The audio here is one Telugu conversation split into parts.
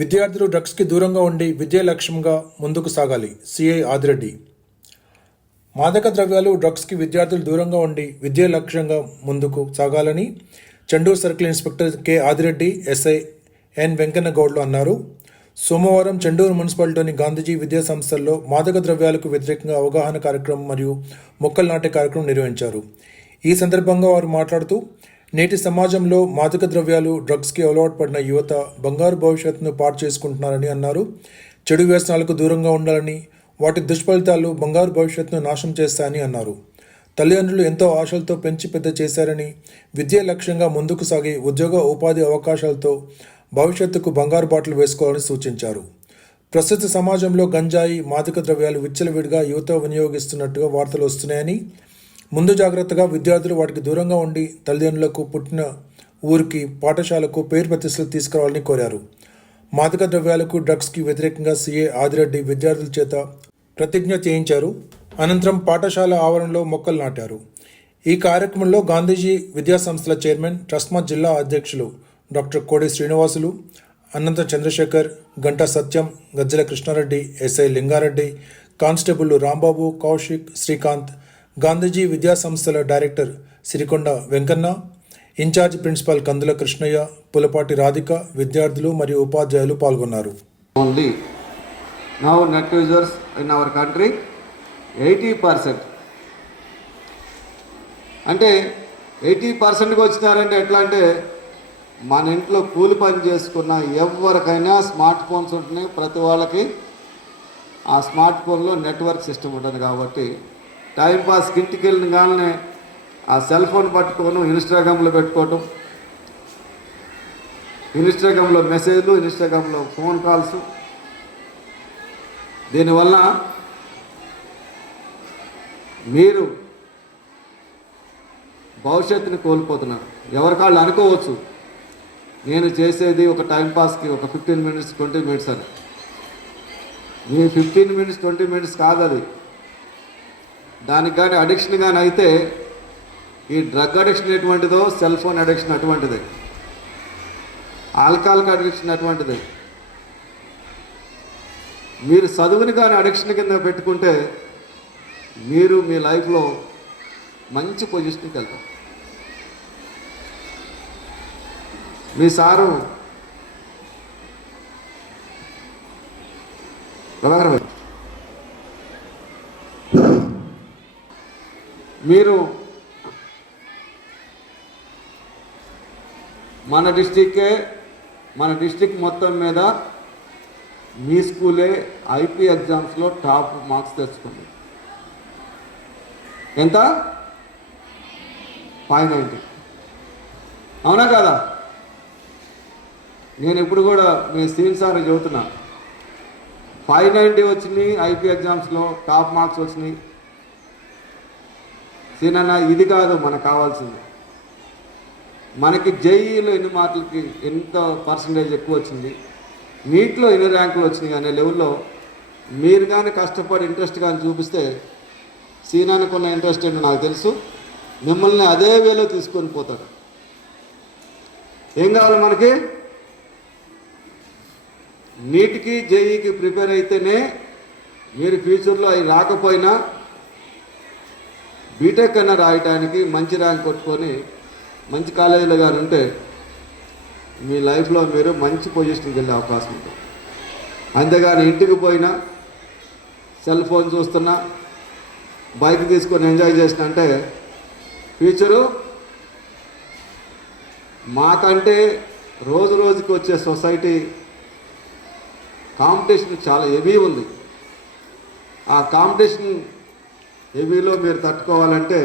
విద్యార్థులు డ్రగ్స్కి దూరంగా ఉండి విద్య లక్ష్యంగా ముందుకు సాగాలి. సిఐ ఆదిరెడ్డి. మాదక ద్రవ్యాలు డ్రగ్స్కి విద్యార్థులు దూరంగా ఉండి విద్య లక్ష్యంగా ముందుకు సాగాలని Chanduru circle inspector K. Adireddy SI N. Venkanna గౌడ్లు అన్నారు. సోమవారం చండూరు మున్సిపాలిటీలోని గాంధీజీ విద్యా సంస్థల్లో మాదక ద్రవ్యాలకు వ్యతిరేకంగా అవగాహన కార్యక్రమం మరియు మొక్కలు నాటే కార్యక్రమం నిర్వహించారు. ఈ సందర్భంగా వారు మాట్లాడుతూ నేటి సమాజంలో మాదక ద్రవ్యాలు డ్రగ్స్కి అలవాటు పడిన యువత బంగారు భవిష్యత్తును పాటు చేసుకుంటున్నారని అన్నారు. చెడు వ్యసనాలకు దూరంగా ఉండాలని వాటి దుష్ఫలితాలు బంగారు భవిష్యత్తును నాశనం చేస్తాయని అన్నారు. తల్లిదండ్రులు ఎంతో ఆశలతో పెంచి పెద్ద చేశారని విద్య లక్ష్యంగా ముందుకు సాగి ఉద్యోగ ఉపాధి అవకాశాలతో భవిష్యత్తుకు బంగారు బాటలు వేసుకోవాలని సూచించారు. ప్రస్తుత సమాజంలో గంజాయి మాదక ద్రవ్యాలు విచ్చలవిడిగా యువత వినియోగిస్తున్నట్టుగా వార్తలు వస్తున్నాయని ముందు జాగ్రత్తగా విద్యార్థులు వాటికి దూరంగా ఉండి తల్లిదండ్రులకు పుట్టిన ఊరికి పాఠశాలకు పేరు ప్రతిష్టలు తీసుకురావాలని కోరారు. మాదక ద్రవ్యాలకు డ్రగ్స్కి వ్యతిరేకంగా సీఏ ఆదిరెడ్డి విద్యార్థుల చేత ప్రతిజ్ఞ చేయించారు. అనంతరం పాఠశాల ఆవరణలో మొక్కలు నాటారు. ఈ కార్యక్రమంలో గాంధీజీ విద్యా సంస్థల చైర్మన్ ట్రస్మా జిల్లా అధ్యక్షులు doctor Kodi Srinivasulu Anantha Chandrashekar Ganta Satyam Gajjala Krishnareddy SI Lingareddy constable Rambabu Kaushik Srikanth Gandhiji విద్యా సంస్థల director Sirikonda Venkanna incharge principal Kandula Krishnaiah Pulapati Radhika విద్యార్థులు మరియు ఉపాధ్యాయులు పాల్గొన్నారు only Now net users in our country, 80%. అంటే ఎయిటీ పర్సెంట్కి వచ్చినారంటే ఎట్లా అంటే మన ఇంట్లో కూలి పని చేసుకున్న ఎవరికైనా స్మార్ట్ ఫోన్స్ ఉంటున్నాయి ప్రతి వాళ్ళకి ఆ స్మార్ట్ ఫోన్లో నెట్వర్క్ సిస్టమ్ ఉంటుంది కాబట్టి టైంపాస్ ఇంటికి వెళ్ళిన కానీ ఆ సెల్ ఫోన్ పట్టుకోవడం ఇన్స్టాగ్రామ్లో పెట్టుకోవటం ఇన్స్టాగ్రామ్లో మెసేజ్లు ఇన్స్టాగ్రామ్లో ఫోన్ కాల్స్. దీనివల్ల మీరు భవిష్యత్తుని కోల్పోతున్నారు. ఎవరికాళ్ళు అనుకోవచ్చు నేను చేసేది ఒక టైంపాస్కి ఒక ఫిఫ్టీన్ మినిట్స్ ట్వంటీ మినిట్స్ అని. మీ ఫిఫ్టీన్ మినిట్స్ ట్వంటీ మినిట్స్ కాదు అది దానికి కానీ అడిక్షన్ కానీ అయితే ఈ డ్రగ్ అడిక్షన్ ఎటువంటిదో సెల్ ఫోన్ అడిక్షన్ అటువంటిదే. ఆల్కహాల్కి అడిక్షన్ అటువంటిదే. మీరు చదువుని కానీ అడిక్షన్ కింద పెట్టుకుంటే మీరు మీ లైఫ్లో మంచి పొజిషన్కి వెళ్తారు. మీ సారు మీరు మన డిస్టిక్కే మన డిస్టిక్ మొత్తం మీద మీ స్కూలే ఐపీ ఎగ్జామ్స్లో టాప్ మార్క్స్ తెచ్చుకుంది. ఎంత? Five ninety. అవునా కదా? నేను ఇప్పుడు కూడా మీ సీన్ సార్ చదువుతున్నా ఫైవ్ నైంటీ వచ్చినాయి ఐపీ ఎగ్జామ్స్లో టాప్ మార్క్స్ వచ్చినాయి. సీన్ ఇది కాదు మనకు కావాల్సింది. మనకి జేఈలో ఎన్ని మార్కులకి ఎంత పర్సంటేజ్ ఎక్కువ వచ్చింది? నీట్లో ఎన్ని ర్యాంకులు వచ్చినాయి అనే లెవెల్లో మీరు కానీ కష్టపడి ఇంట్రెస్ట్ కానీ చూపిస్తే సీనానికి ఉన్న ఇంట్రెస్ట్ ఏంటో నాకు తెలుసు. మిమ్మల్ని అదే వేలో తీసుకొని పోతారు ఏం కావాలి మనకి? నీటికి జేఈకి ప్రిపేర్ అయితేనే మీరు ఫ్యూచర్లో అవి రాకపోయినా బీటెక్ అన్న రాయటానికి మంచి ర్యాంక్ కొట్టుకొని మంచి కాలేజీలో కానీ ఉంటే మీ లైఫ్లో మీరు మంచి పొజిషన్కి వెళ్ళే అవకాశం ఉంటుంది. అంతేగాని ఇంటికి పోయినా సెల్ ఫోన్ చూస్తున్నా బైక్ తీసుకొని ఎంజాయ్ చేసిన అంటే ఫ్యూచరు మాకంటే రోజు రోజుకి వచ్చే సొసైటీ కాంపిటీషన్ చాలా హెవీ ఉంది. ఆ కాంపిటీషన్ హెవీలో మీరు తట్టుకోవాలంటే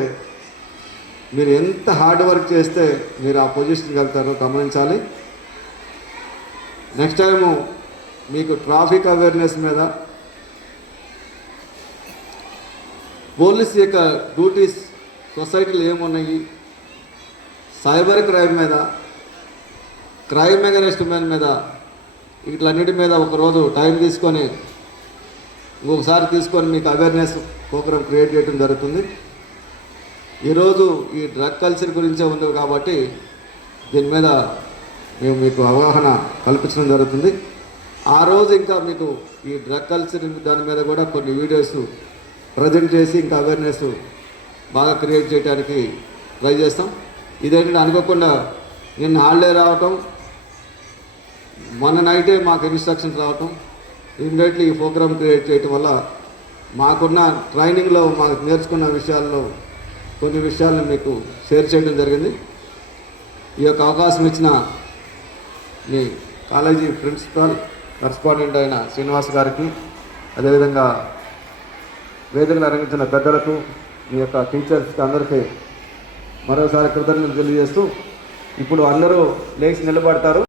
మీరు ఎంత హార్డ్ వర్క్ చేస్తే మీరు ఆ పొజిషన్కి వెళ్తారో గమనించాలి. నెక్స్ట్ టైము మీకు ట్రాఫిక్ అవేర్నెస్ మీద పోలీస్ యొక్క డ్యూటీస్ సొసైటీలు ఏమున్నాయి సైబర్ క్రైమ్ మీద క్రైమ్ అగెనెస్ట్ మెన్ మీద వీటిలన్నిటి మీద ఒకరోజు టైం తీసుకొని ఇంకొకసారి తీసుకొని మీకు అవేర్నెస్ ప్రోగ్రామ్ క్రియేట్ చేయడం జరుగుతుంది. ఈరోజు ఈ డ్రగ్ కల్చర్ గురించే ఉంది కాబట్టి దీని మీద మేము మీకు అవగాహన కల్పించడం జరుగుతుంది. ఆ రోజు ఇంకా మీకు ఈ డ్రగ్ కల్చర్ దాని మీద కూడా కొన్ని వీడియోస్ ప్రజెంట్ చేసి ఇంకా అవేర్నెస్ బాగా క్రియేట్ చేయడానికి ట్రై చేస్తాం. ఇదేంటంటే అనుకోకుండా నిన్న హాలిడే రావటం మొన్న నైటే మాకు ఇన్స్ట్రక్షన్స్ రావటం ఇమ్మీడియట్లీ ఈ ప్రోగ్రామ్ క్రియేట్ చేయటం వల్ల మాకున్న ట్రైనింగ్లో మాకు నేర్చుకున్న విషయాల్లో కొన్ని విషయాలను మీకు షేర్ చేయడం జరిగింది. ఈ యొక్క అవకాశం ఇచ్చిన మీ కాలేజీ ప్రిన్సిపాల్ కరస్పాండెంట్ అయిన శ్రీనివాస్ గారికి అదేవిధంగా వేదికలు అరంగించిన పెద్దలకు మీ యొక్క టీచర్స్కి అందరికీ మరోసారి కృతజ్ఞతలు తెలియజేస్తూ ఇప్పుడు అందరూ లేచి నిలబడతారు.